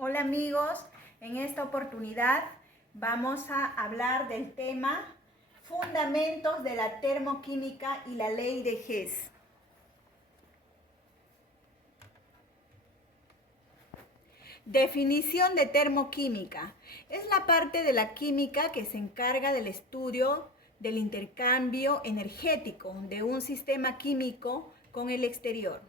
Hola amigos, en esta oportunidad vamos a hablar del tema Fundamentos de la termoquímica y la ley de Hess. Definición de termoquímica. Es la parte de la química que se encarga del estudio del intercambio energético de un sistema químico con el exterior.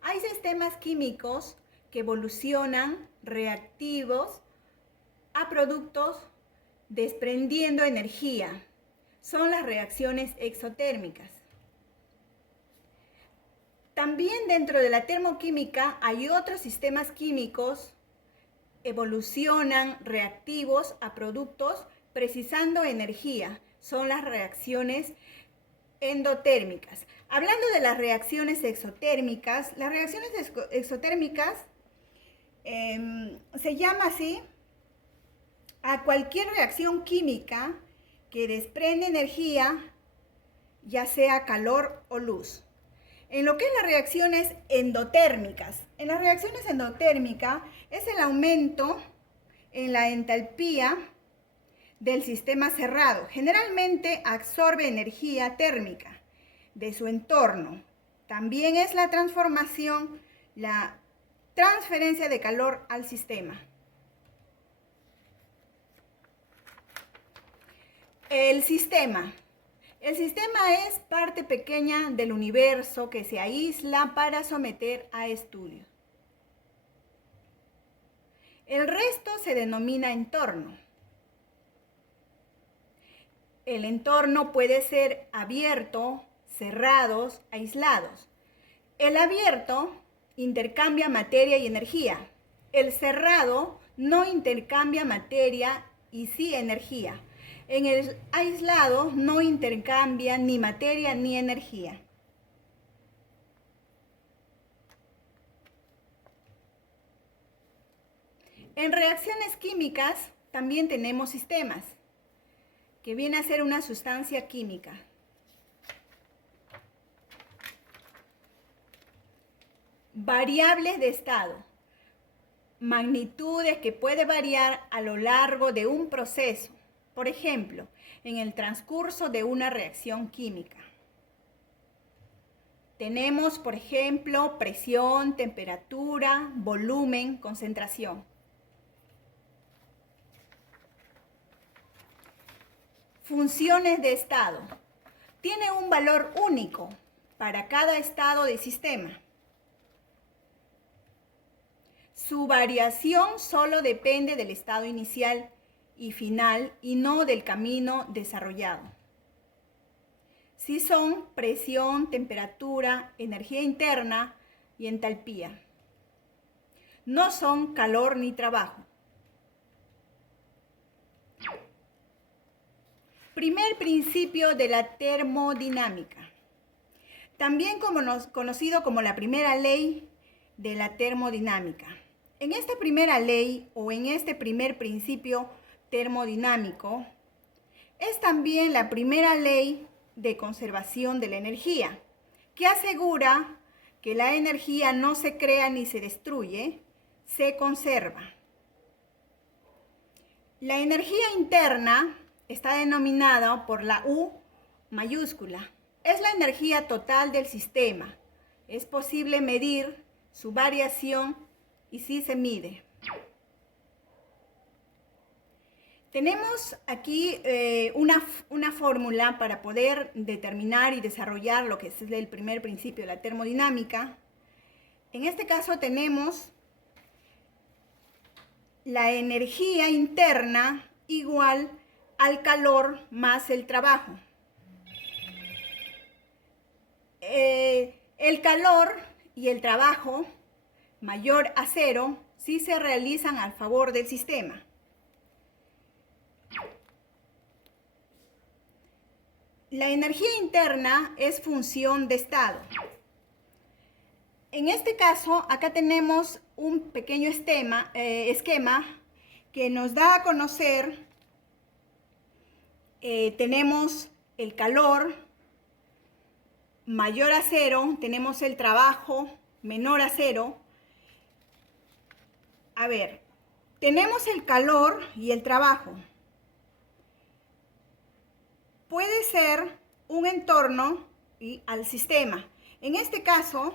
Hay sistemas químicos que evolucionan reactivos a productos desprendiendo energía. Son las reacciones exotérmicas. También dentro de la termoquímica hay otros sistemas químicos evolucionan reactivos a productos precisando energía. Son las reacciones endotérmicas. Hablando de las reacciones exotérmicas, las reacciones exotérmicas se llama así a cualquier reacción química que desprende energía, ya sea calor o luz. En lo que es las reacciones endotérmicas, en las reacciones endotérmicas es el aumento en la entalpía del sistema cerrado. Generalmente absorbe energía térmica de su entorno. También es la transformación, la transferencia de calor al sistema. El sistema. El sistema es parte pequeña del universo que se aísla para someter a estudio. El resto se denomina entorno. El entorno puede ser abierto, cerrados, aislados. El abierto intercambia materia y energía. El cerrado no intercambia materia y sí energía. En el aislado no intercambia ni materia ni energía. En reacciones químicas también tenemos sistemas, que viene a ser una sustancia química. Variables de estado. Magnitudes que puede variar a lo largo de un proceso. Por ejemplo, en el transcurso de una reacción química. Tenemos, por ejemplo, presión, temperatura, volumen, concentración. Funciones de estado. Tiene un valor único para cada estado del sistema. Su variación solo depende del estado inicial y final y no del camino desarrollado. Si son presión, temperatura, energía interna y entalpía. No son calor ni trabajo. Primer principio de la termodinámica. También conocido como la primera ley de la termodinámica. En esta primera ley o en este primer principio termodinámico es también la primera ley de conservación de la energía, que asegura que la energía no se crea ni se destruye, se conserva. La energía interna está denominada por la U mayúscula. Es la energía total del sistema. Es posible medir su variación y sí se mide. Tenemos aquí una fórmula para poder determinar y desarrollar lo que es el primer principio de la termodinámica. En este caso tenemos la energía interna igual al calor más el trabajo. El calor y el trabajo mayor a cero si se realizan a favor del sistema. La energía interna es función de estado. En este caso, acá tenemos un pequeño esquema que nos da a conocer, tenemos el calor mayor a cero, tenemos el trabajo menor a cero, A ver, tenemos el calor y el trabajo. Puede ser un entorno y al sistema. En este caso,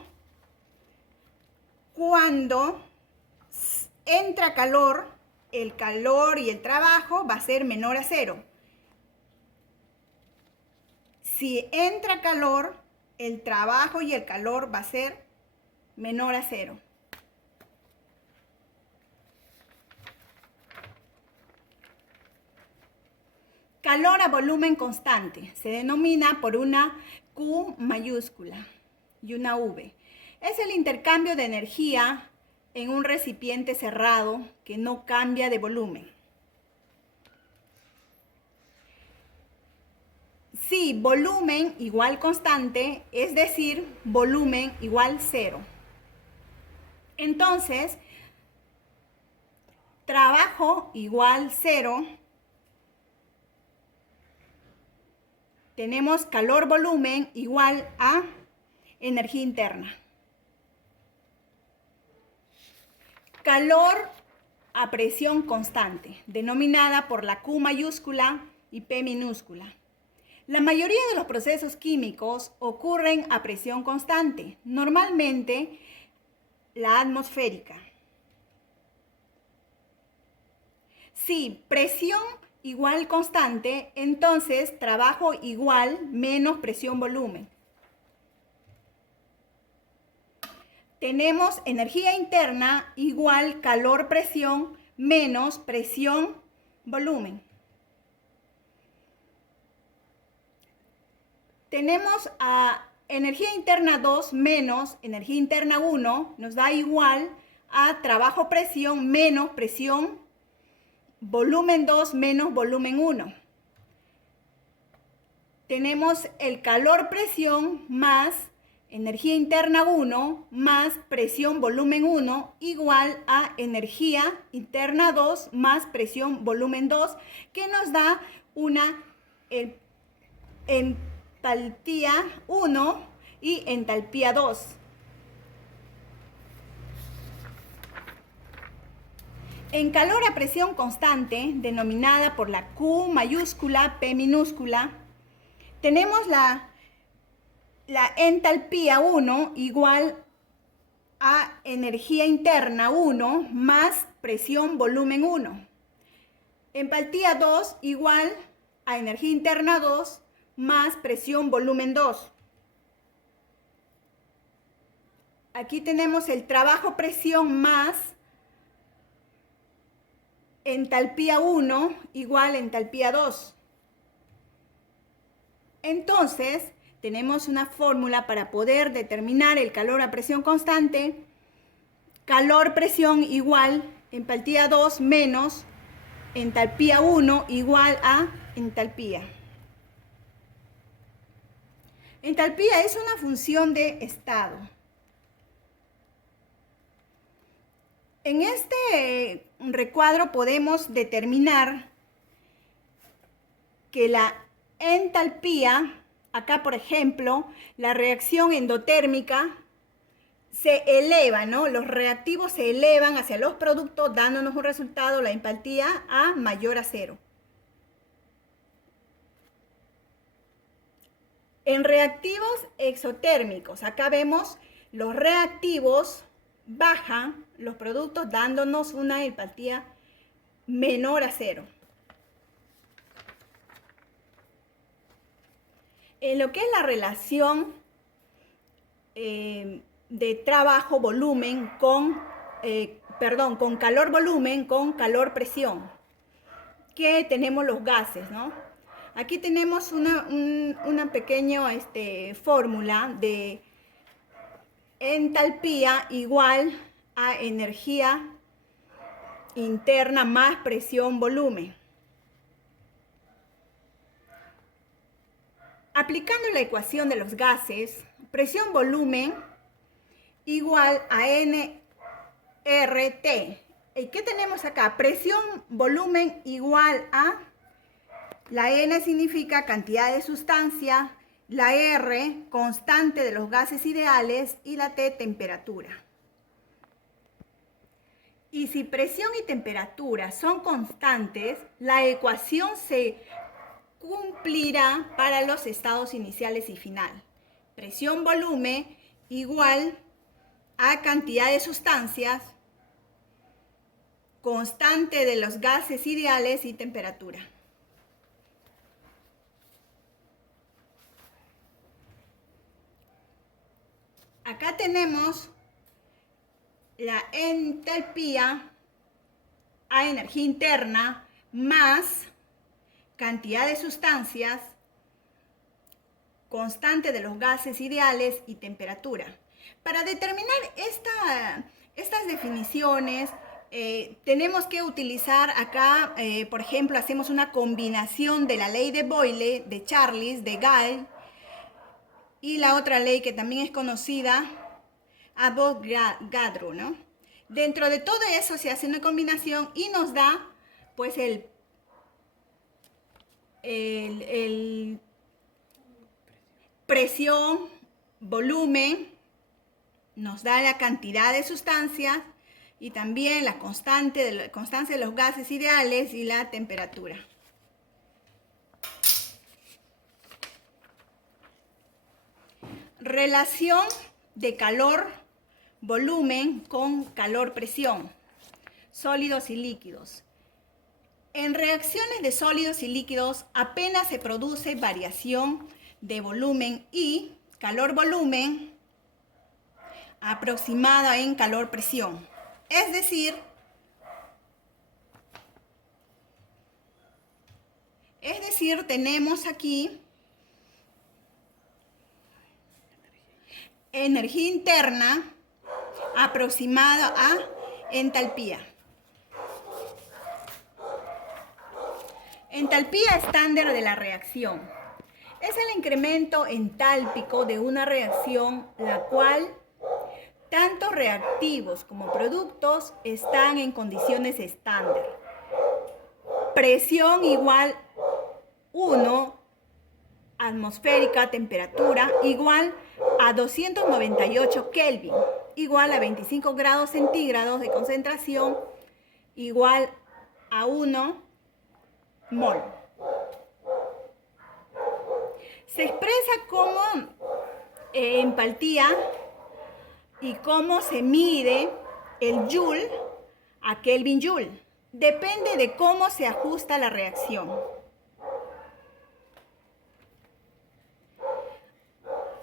cuando entra calor, el calor y el trabajo va a ser menor a 0. Si entra calor, el trabajo y el calor va a ser menor a 0. Calor a volumen constante se denomina por una Q mayúscula y una V. Es el intercambio de energía en un recipiente cerrado que no cambia de volumen. Si volumen igual constante, es decir, volumen igual 0. Entonces, trabajo igual 0. Tenemos calor-volumen igual a energía interna. Calor a presión constante, denominada por la Q mayúscula y P minúscula. La mayoría de los procesos químicos ocurren a presión constante, normalmente la atmosférica. Si presión igual constante, entonces trabajo igual menos presión volumen. Tenemos energía interna igual calor presión menos presión volumen. Tenemos a energía interna 2 menos energía interna 1, nos da igual a trabajo presión menos presión volumen 2 menos volumen 1. Tenemos el calor presión más energía interna 1 más presión volumen 1 igual a energía interna 2 más presión volumen 2, que nos da una entalpía 1 y entalpía 2. En calor a presión constante, denominada por la Q mayúscula, P minúscula, tenemos la entalpía 1 igual a energía interna 1 más presión volumen 1. Entalpía 2 igual a energía interna 2 más presión volumen 2. Aquí tenemos el trabajo presión más entalpía 1 igual a entalpía 2. Entonces, tenemos una fórmula para poder determinar el calor a presión constante. Calor presión igual entalpía 2 menos entalpía 1 igual a entalpía. Entalpía es una función de estado. En este recuadro podemos determinar que la entalpía, acá por ejemplo, la reacción endotérmica se eleva, ¿no? Los reactivos se elevan hacia los productos dándonos un resultado, la entalpía A mayor a 0. En reactivos exotérmicos, acá vemos los reactivos bajan los productos dándonos una entalpía menor a 0. En lo que es la relación de trabajo-volumen con calor-volumen con calor-presión, que tenemos los gases, ¿no? Aquí tenemos una pequeña fórmula de entalpía igual a energía interna más presión volumen. Aplicando la ecuación de los gases, presión volumen igual a nRT. ¿Y qué tenemos acá? Presión volumen igual a, la N significa cantidad de sustancia, la R constante de los gases ideales y la T temperatura. Y si presión y temperatura son constantes, la ecuación se cumplirá para los estados iniciales y final. Presión-volumen igual a cantidad de sustancias, constante de los gases ideales y temperatura. Acá tenemos la entalpía a energía interna más cantidad de sustancias, constante de los gases ideales y temperatura. Para determinar estas definiciones, tenemos que utilizar acá, por ejemplo, hacemos una combinación de la ley de Boyle, de Charles, de Gale, y la otra ley que también es conocida, Avogadro, ¿no? Dentro de todo eso se hace una combinación y nos da, pues, el presión, volumen, nos da la cantidad de sustancias y también la constancia de los gases ideales y la temperatura. Relación de calor-volumen con calor-presión, sólidos y líquidos. En reacciones de sólidos y líquidos apenas se produce variación de volumen y calor-volumen aproximada en calor-presión. Es decir, tenemos aquí energía interna aproximada a entalpía. Entalpía estándar de la reacción. Es el incremento entálpico de una reacción la cual tanto reactivos como productos están en condiciones estándar. Presión igual 1 atmosférica, temperatura igual a 298 Kelvin, igual a 25 grados centígrados de concentración, igual a 1 mol. Se expresa como empatía y cómo se mide el joule a Kelvin joule. Depende de cómo se ajusta la reacción.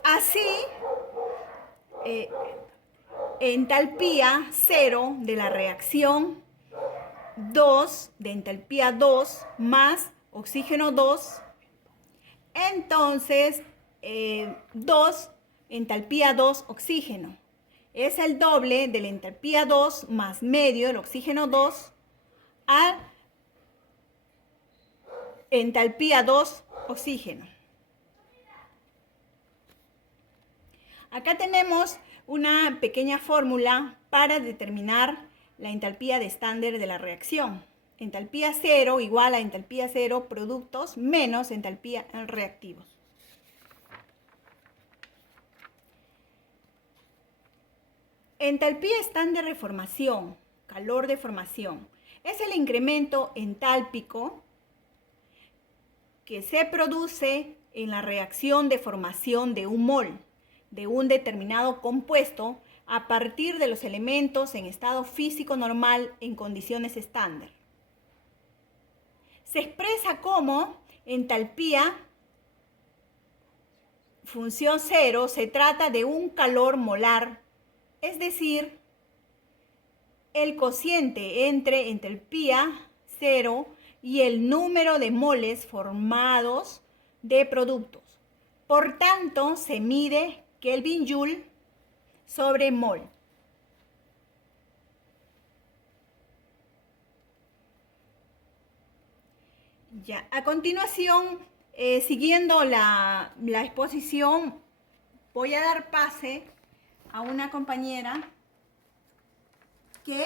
Así, entalpía 0 de la reacción 2 de entalpía 2 más oxígeno 2, entonces 2 entalpía 2 oxígeno. Es el doble de la entalpía 2 más medio del oxígeno 2 a entalpía 2 oxígeno. Acá tenemos una pequeña fórmula para determinar la entalpía de estándar de la reacción. Entalpía 0 igual a entalpía 0 productos menos entalpía reactivos. Entalpía estándar de formación, calor de formación, es el incremento entálpico que se produce en la reacción de formación de un mol de un determinado compuesto a partir de los elementos en estado físico normal en condiciones estándar. Se expresa como entalpía función 0, se trata de un calor molar, es decir, el cociente entre entalpía 0 y el número de moles formados de productos. Por tanto, se mide Kelvin joule sobre mol. Ya, a continuación, siguiendo la exposición, voy a dar pase a una compañera que...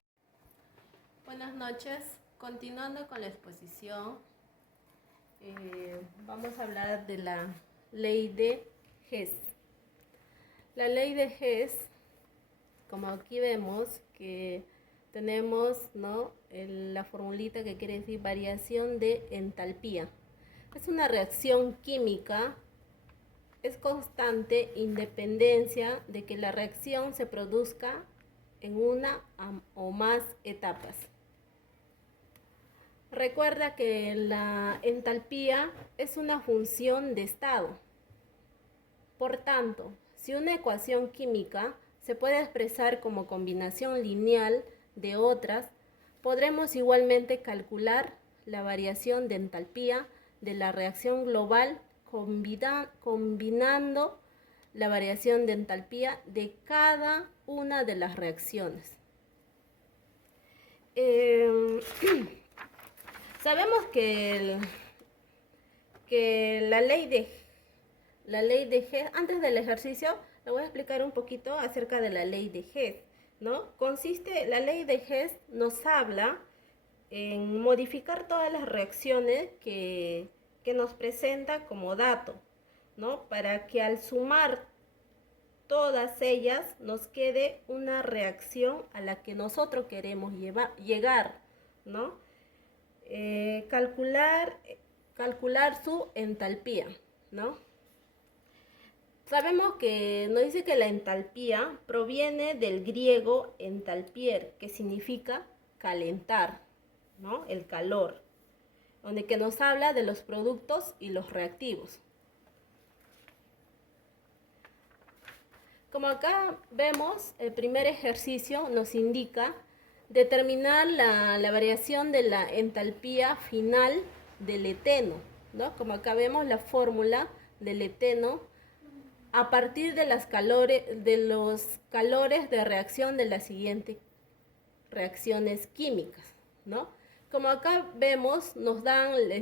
Buenas noches. Continuando con la exposición, vamos a hablar de la ley de Hess. La ley de Hess, como aquí vemos, que tenemos, ¿no?, la formulita que quiere decir variación de entalpía. Es una reacción química, es constante independencia de que la reacción se produzca en una o más etapas. Recuerda que la entalpía es una función de estado. Por tanto, si una ecuación química se puede expresar como combinación lineal de otras, podremos igualmente calcular la variación de entalpía de la reacción global combinando la variación de entalpía de cada una de las reacciones. Sabemos que la ley de Hess, antes del ejercicio, le voy a explicar un poquito acerca de la ley de Hess, ¿no? La ley de Hess nos habla en modificar todas las reacciones que nos presenta como dato, ¿no? Para que al sumar todas ellas nos quede una reacción a la que nosotros queremos llegar, ¿no? Calcular su entalpía, ¿no? Sabemos que nos dice que la entalpía proviene del griego entalpier, que significa calentar, ¿no? El calor, donde que nos habla de los productos y los reactivos. Como acá vemos, el primer ejercicio nos indica determinar la variación de la entalpía final del eteno, ¿no? Como acá vemos la fórmula del eteno a partir de los calores de reacción de las siguientes reacciones químicas, ¿no? Como acá vemos, nos dan el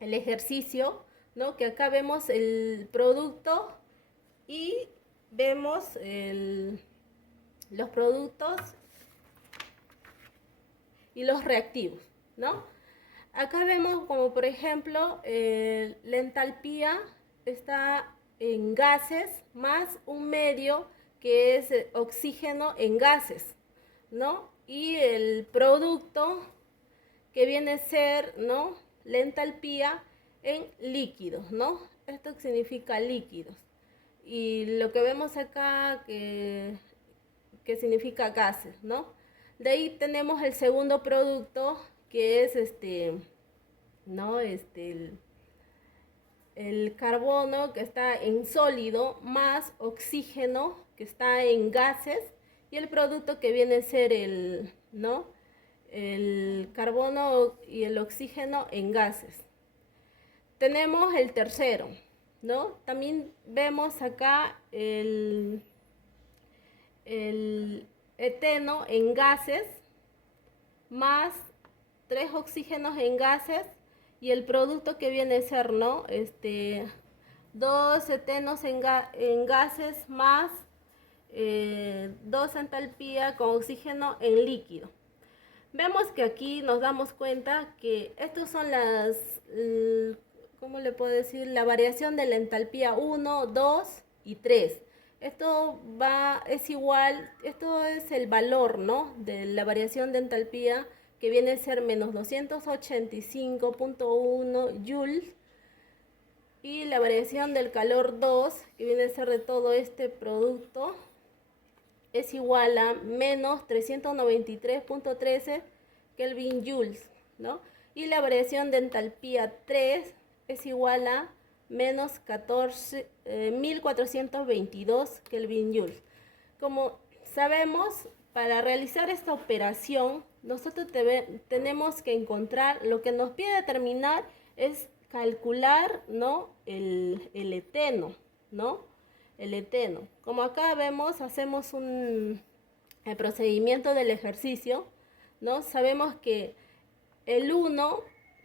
ejercicio, ¿no? Que acá vemos el producto y vemos los productos y los reactivos, ¿no? Acá vemos como por ejemplo la entalpía está en gases más un medio que es oxígeno en gases, ¿no? Y el producto que viene a ser, ¿no?, la entalpía en líquidos, ¿no? Esto significa líquidos. Y lo que vemos acá que significa gases, ¿no? De ahí tenemos el segundo producto que es ¿no? El carbono que está en sólido más oxígeno que está en gases y el producto que viene a ser ¿no?, el carbono y el oxígeno en gases. Tenemos el tercero, ¿no? También vemos acá el eteno en gases más 3 oxígenos en gases y el producto que viene a ser, ¿no?, 2 etenos en gases más 2 entalpía con oxígeno en líquido. Vemos que aquí nos damos cuenta que estos son ¿cómo le puedo decir? La variación de la entalpía 1, 2 y 3. Esto es el valor, ¿no?, de la variación de entalpía que viene a ser menos 285.1 joules y la variación del calor 2 que viene a ser de todo este producto es igual a menos 393.13 Kelvin joules, ¿no? Y la variación de entalpía 3 es igual a menos 1422 Kelvin joules. Como sabemos, para realizar esta operación, nosotros tenemos que encontrar, lo que nos pide determinar es calcular, ¿no?, el eteno, ¿no? El eteno. Como acá vemos, hacemos el procedimiento del ejercicio, ¿no? Sabemos que el 1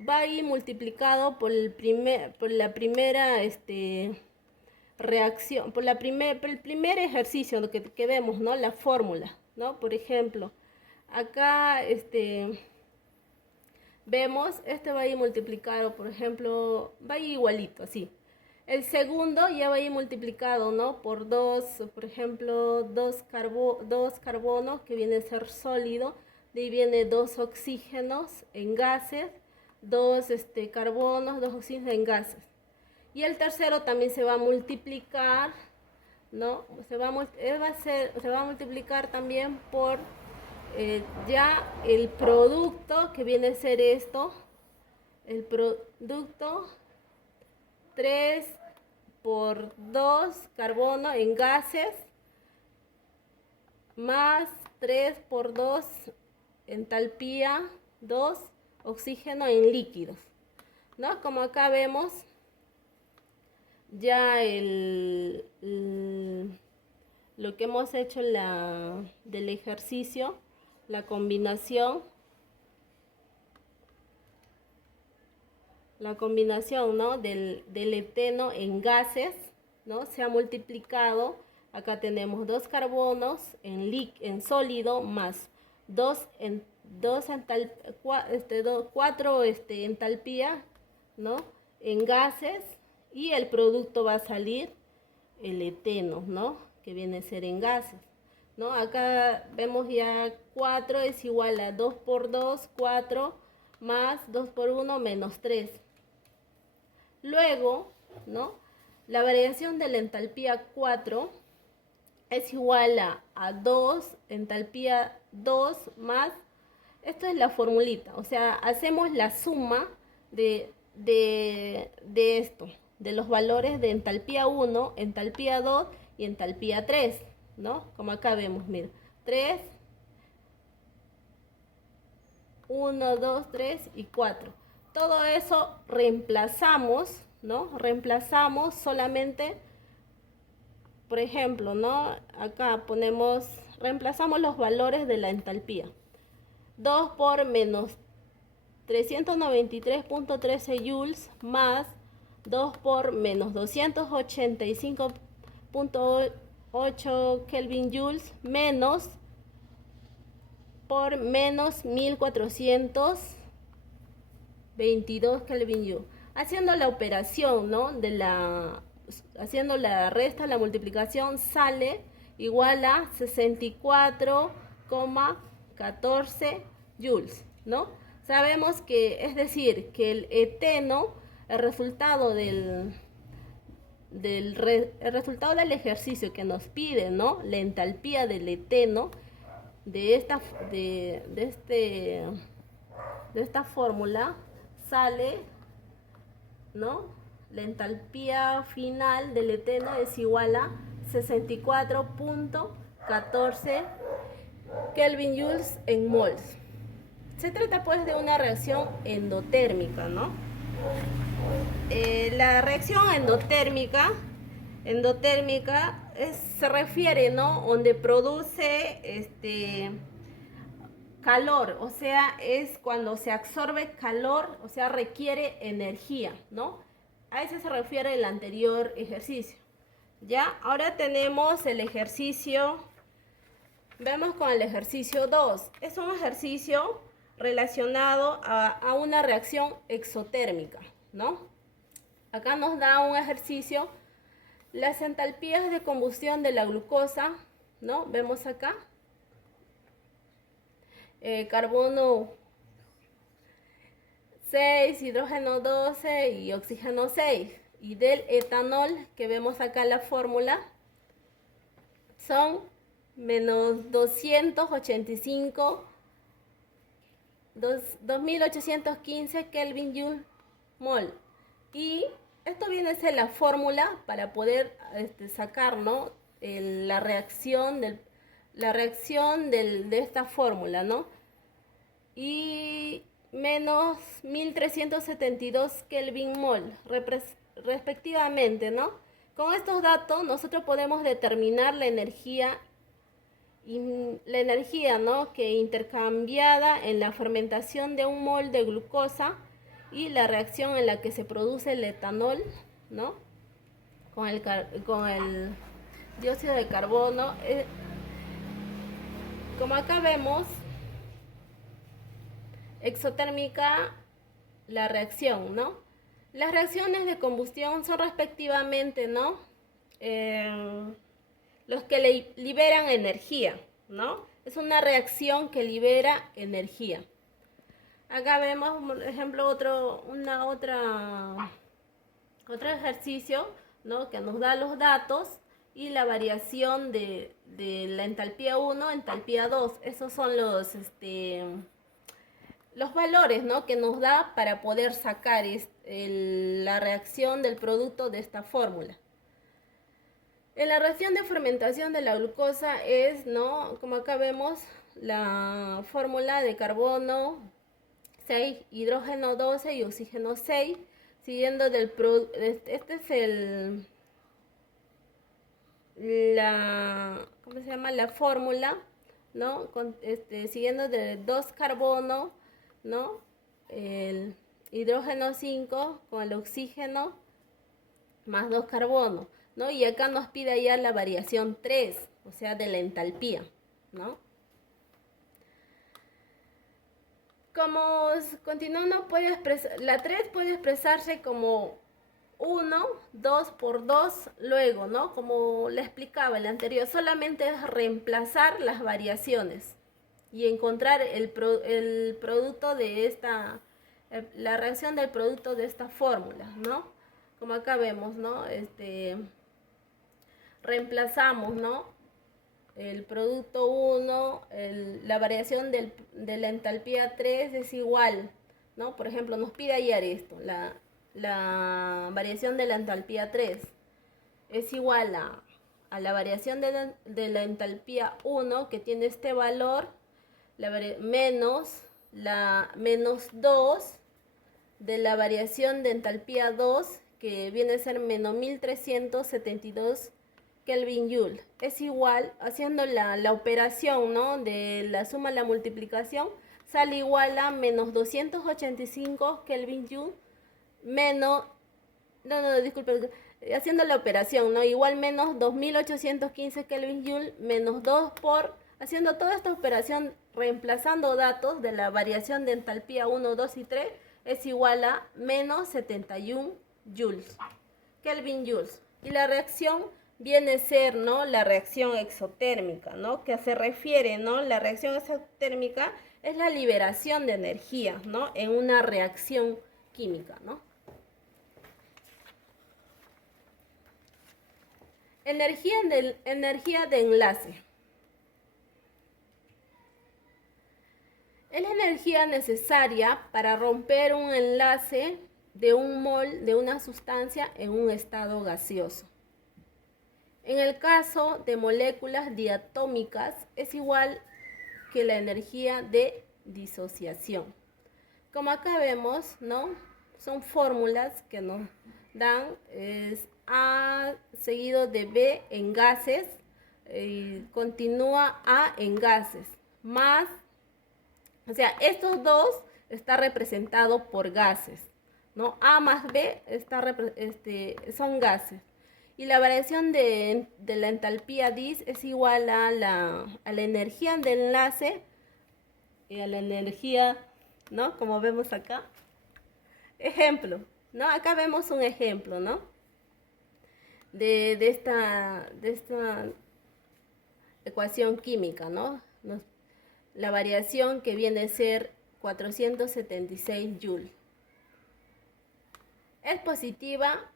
va a ir multiplicado por la primera reacción, por el primer ejercicio que vemos, ¿no?, la fórmula, ¿no? Por ejemplo, acá vemos, va a ir multiplicado, por ejemplo, va a ir igualito, así. El segundo ya va a ir multiplicado, ¿no? Por dos, por ejemplo, dos carbonos, que viene a ser sólido. De ahí viene dos oxígenos en gases, dos carbonos, dos oxígenos en gases. Y el tercero también se va a multiplicar, ¿no? Se va a multiplicar también por ya el producto, que viene a ser esto. El producto 3 por 2 carbono en gases, más 3 por 2 entalpía 2 oxígeno en líquidos, ¿no? Como acá vemos ya lo que hemos hecho del ejercicio, la combinación, ¿no? del eteno en gases, ¿no? Se ha multiplicado. Acá tenemos dos carbonos en sólido, más cuatro entalpía, ¿no? En gases, y el producto va a salir el eteno, ¿no? Que viene a ser en gases, ¿no? Acá vemos ya 4 es igual a 2 por 2, 4, más 2 por 1, menos 3. Luego, ¿no? La variación de la entalpía 4 es igual a 2, entalpía 2 más, esto es la formulita, o sea, hacemos la suma de esto, de los valores de entalpía 1, entalpía 2 y entalpía 3, ¿no? Como acá vemos, mira, 3, 1, 2, 3 y 4. Todo eso reemplazamos, ¿no? Reemplazamos solamente, por ejemplo, ¿no? Acá reemplazamos los valores de la entalpía. 2 por menos 393.13 joules más 2 por menos 285.8 Kelvin joules menos por menos 1422 Kelvin joule. Haciendo la operación, ¿no? Haciendo la resta, la multiplicación, sale igual a 64,14 joules, ¿no? Sabemos que, es decir, que el eteno, el resultado del ejercicio que nos pide, ¿no? La entalpía del eteno de esta fórmula sale, ¿no? La entalpía final del eteno es igual a 64.14 Kelvin joules en mols. Se trata pues de una reacción endotérmica, ¿no? La reacción endotérmica se refiere, ¿no? Donde produce calor, o sea, es cuando se absorbe calor, o sea, requiere energía, ¿no? A eso se refiere el anterior ejercicio. Ya, ahora tenemos el ejercicio, vemos con el ejercicio 2. Es un ejercicio relacionado a una reacción exotérmica, ¿no? Acá nos da un ejercicio, las entalpías de combustión de la glucosa, ¿no? Vemos acá, carbono 6, hidrógeno 12 y oxígeno 6. Y del etanol, que vemos acá la fórmula, son menos 2815 Kelvin joule mol. Y esto viene a ser la fórmula para poder sacar, ¿no? La reacción de esta fórmula, ¿no? Y menos 1372 Kelvin mol respectivamente, ¿no? Con estos datos nosotros podemos determinar la energía, ¿no? Que intercambiada en la fermentación de un mol de glucosa y la reacción en la que se produce el etanol, ¿no? Con el dióxido de carbono. Como acá vemos, exotérmica la reacción, ¿no? Las reacciones de combustión son respectivamente, ¿no? Los que liberan energía, ¿no? Es una reacción que libera energía. Acá vemos, por ejemplo, otro ejercicio, ¿no? Que nos da los datos y la variación de la entalpía 1, entalpía 2. Esos son los valores, ¿no? Que nos da para poder sacar la reacción del producto de esta fórmula. En la reacción de fermentación de la glucosa es, ¿no? Como acá vemos, la fórmula de carbono 6, hidrógeno 12 y oxígeno 6, siguiendo este es ¿cómo se llama? La fórmula, ¿no? Siguiendo de 2 carbono, ¿no? El hidrógeno 5 con el oxígeno más 2 carbono, ¿no? Y acá nos pide ya la variación 3, o sea, de la entalpía, ¿no? Como continuando, la 3 puede expresarse como 1, 2 por 2, luego, ¿no? Como le explicaba el anterior, solamente es reemplazar las variaciones y encontrar el producto de la reacción del producto de esta fórmula, ¿no? Como acá vemos, ¿no? Reemplazamos, ¿no? El producto 1, la variación de la entalpía 3 es igual, ¿no? Por ejemplo, nos pide hallar esto, la variación de la entalpía 3 es igual a la variación de la entalpía 1, que tiene este valor, menos 2 de la variación de entalpía 2, que viene a ser menos 1372 Kelvin Joule. Es igual, haciendo la operación, ¿no? De la suma a la multiplicación, sale igual a menos 285 Kelvin Joule, menos, disculpe, haciendo la operación, ¿no? Igual menos 2815 Kelvin Joule, menos 2 haciendo toda esta operación, reemplazando datos de la variación de entalpía 1, 2 y 3, es igual a menos 71 joules, Kelvin Joules. Y la reacción viene a ser, ¿no? La reacción exotérmica, ¿no? Que se refiere, ¿no? La reacción exotérmica es la liberación de energía, ¿no? En una reacción química, ¿no? Energía de enlace. Es la energía necesaria para romper un enlace de un mol de una sustancia en un estado gaseoso. En el caso de moléculas diatómicas es igual que la energía de disociación. Como acá vemos, ¿no? Son fórmulas que nos dan, es A seguido de B en gases, y continúa A en gases, más, o sea, estos dos está representado por gases, ¿no? A más B son gases. Y la variación de la entalpía dis es igual a la energía de enlace y a la energía, ¿no? Como vemos acá. Ejemplo, ¿no? Acá vemos un ejemplo, ¿no? De esta ecuación química, ¿no? La variación que viene a ser 476 joules. Es positiva.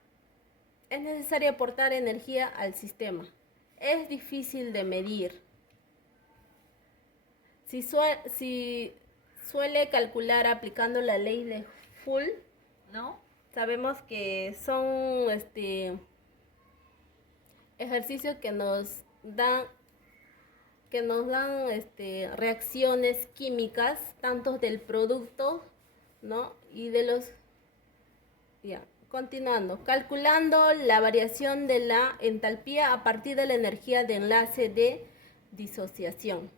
Es necesario aportar energía al sistema. Es difícil de medir. Si suele calcular aplicando la ley de Joule, ¿no? Sabemos que son ejercicios que nos dan reacciones químicas, tanto del producto, ¿no? Y de los... Ya. Continuando, calculando la variación de la entalpía a partir de la energía de enlace de disociación.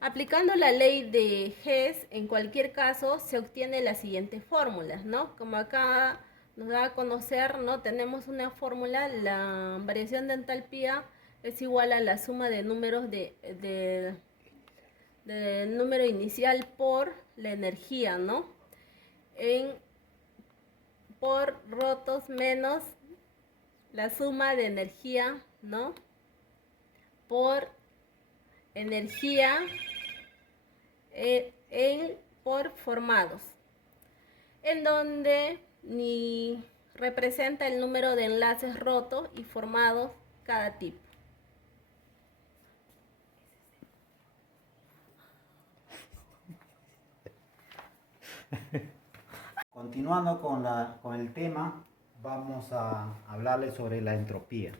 Aplicando la ley de Hess, en cualquier caso, se obtiene las siguientes fórmulas, ¿no? Como acá nos da a conocer, ¿no? Tenemos una fórmula, la variación de entalpía es igual a la suma de números del número inicial por la energía, ¿no? por rotos menos la suma de energía, ¿no? Por energía por formados, en donde ni representa el número de enlaces rotos y formados cada tipo. Continuando con el tema, vamos a hablarles sobre la entropía.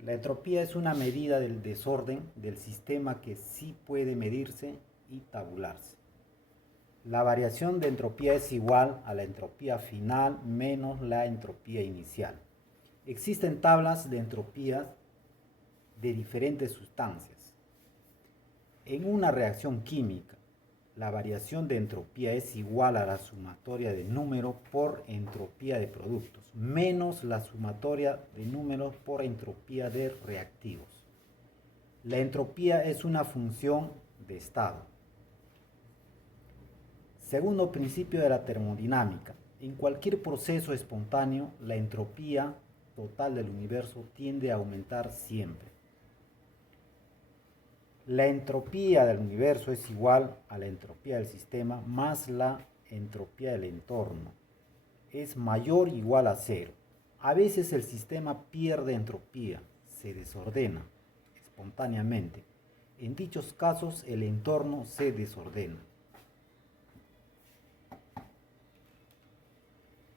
La entropía es una medida del desorden del sistema que sí puede medirse y tabularse. La variación de entropía es igual a la entropía final menos la entropía inicial. Existen tablas de entropías de diferentes sustancias. En una reacción química, la variación de entropía es igual a la sumatoria de números por entropía de productos, menos la sumatoria de números por entropía de reactivos. La entropía es una función de estado. Segundo principio de la termodinámica. En cualquier proceso espontáneo, la entropía total del universo tiende a aumentar siempre. La entropía del universo es igual a la entropía del sistema más la entropía del entorno. Es mayor o igual a cero. A veces el sistema pierde entropía, se desordena espontáneamente. En dichos casos el entorno se desordena.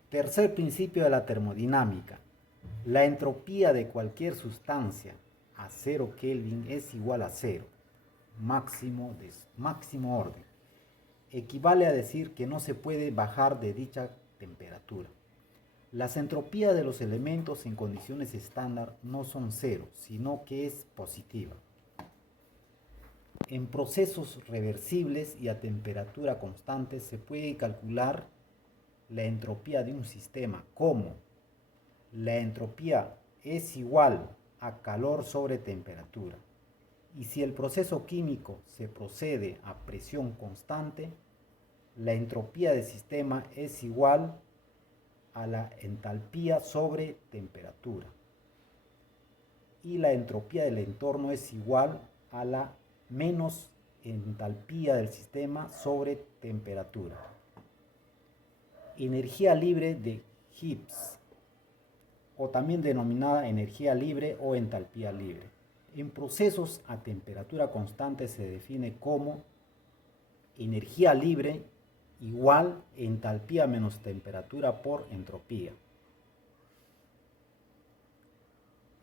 Tercer principio de la termodinámica. La entropía de cualquier sustancia a 0 Kelvin es igual a 0. Máximo orden. Equivale a decir que no se puede bajar de dicha temperatura. Las entropías de los elementos en condiciones estándar no son cero, sino que es positiva. En procesos reversibles y a temperatura constante se puede calcular la entropía de un sistema como la entropía es igual a calor sobre temperatura. Y si el proceso químico se procede a presión constante, la entropía del sistema es igual a la entalpía sobre temperatura. Y la entropía del entorno es igual a la menos entalpía del sistema sobre temperatura. Energía libre de Gibbs, o también denominada energía libre o entalpía libre. En procesos a temperatura constante se define como energía libre igual entalpía menos temperatura por entropía.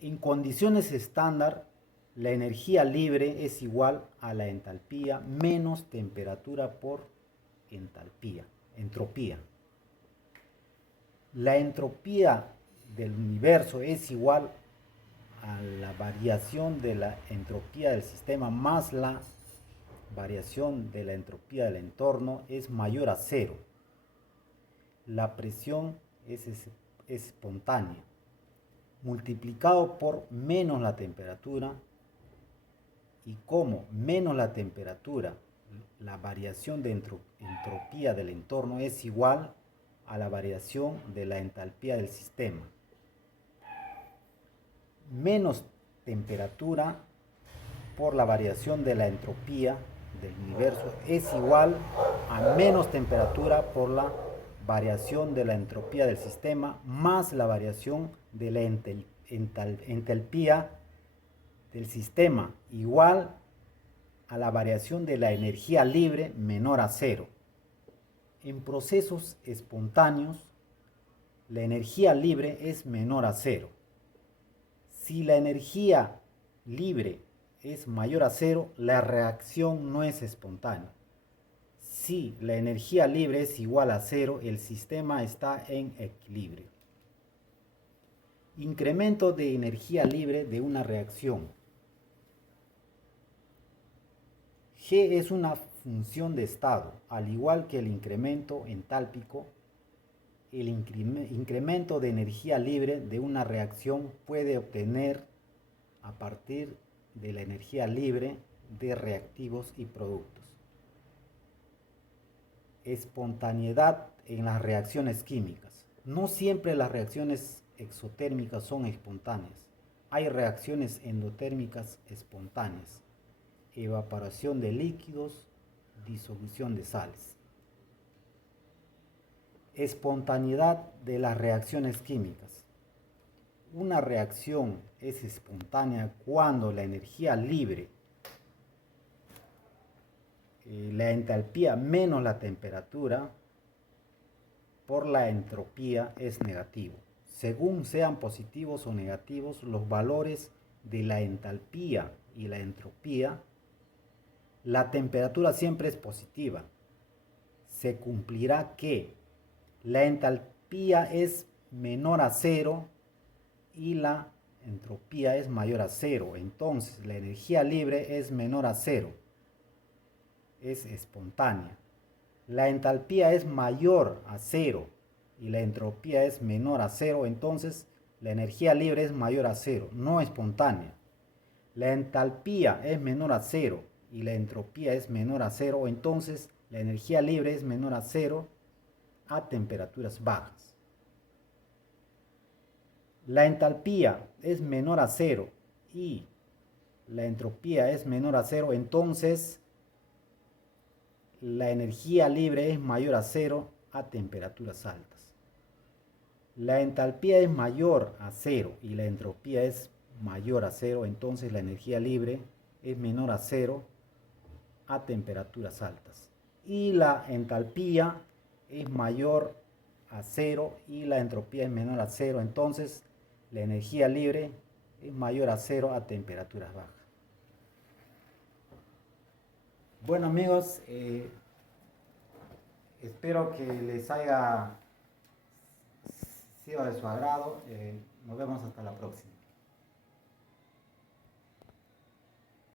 En condiciones estándar, la energía libre es igual a la entalpía menos temperatura por entropía. La entropía del universo es igual a la variación de la entropía del sistema más la variación de la entropía del entorno es mayor a cero. La presión es espontánea, multiplicado por menos la temperatura, y como menos la temperatura, la variación de entropía del entorno es igual a la variación de la entalpía del sistema. Menos temperatura por la variación de la entropía del universo es igual a menos temperatura por la variación de la entropía del sistema más la variación de la entalpía del sistema igual a la variación de la energía libre menor a cero. En procesos espontáneos, la energía libre es menor a cero. Si la energía libre es mayor a cero, la reacción no es espontánea. Si la energía libre es igual a cero, el sistema está en equilibrio. Incremento de energía libre de una reacción. G es una función de estado, al igual que el incremento entálpico. El incremento de energía libre de una reacción puede obtener a partir de la energía libre de reactivos y productos. espontaneidad en las reacciones químicas. No siempre las reacciones exotérmicas son espontáneas. Hay reacciones endotérmicas espontáneas. Evaporación de líquidos, disolución de sales. Espontaneidad de las reacciones químicas. Una reacción es espontánea cuando la energía libre, la entalpía menos la temperatura por la entropía es negativo. Según sean positivos o negativos los valores de la entalpía y la entropía, la temperatura siempre es positiva. Se cumplirá que la entalpía es menor a cero y la entropía es mayor a cero. Entonces la energía libre es menor a cero. Es espontánea. La entalpía es mayor a cero y la entropía es menor a cero. Entonces la energía libre es mayor a cero, no espontánea. La entalpía es menor a cero y la entropía es menor a cero. Entonces la energía libre es menor a cero a temperaturas bajas. La entalpía es menor a cero y la entropía es menor a cero, entonces la energía libre es mayor a cero a temperaturas altas. La entalpía es mayor a cero y la entropía es mayor a cero, entonces la energía libre es menor a cero a temperaturas altas. Y la entalpía es mayor a cero y la entropía es menor a cero, entonces la energía libre es mayor a cero a temperaturas bajas. Bueno amigos, espero que les haya sido de su agrado. Nos vemos hasta la próxima.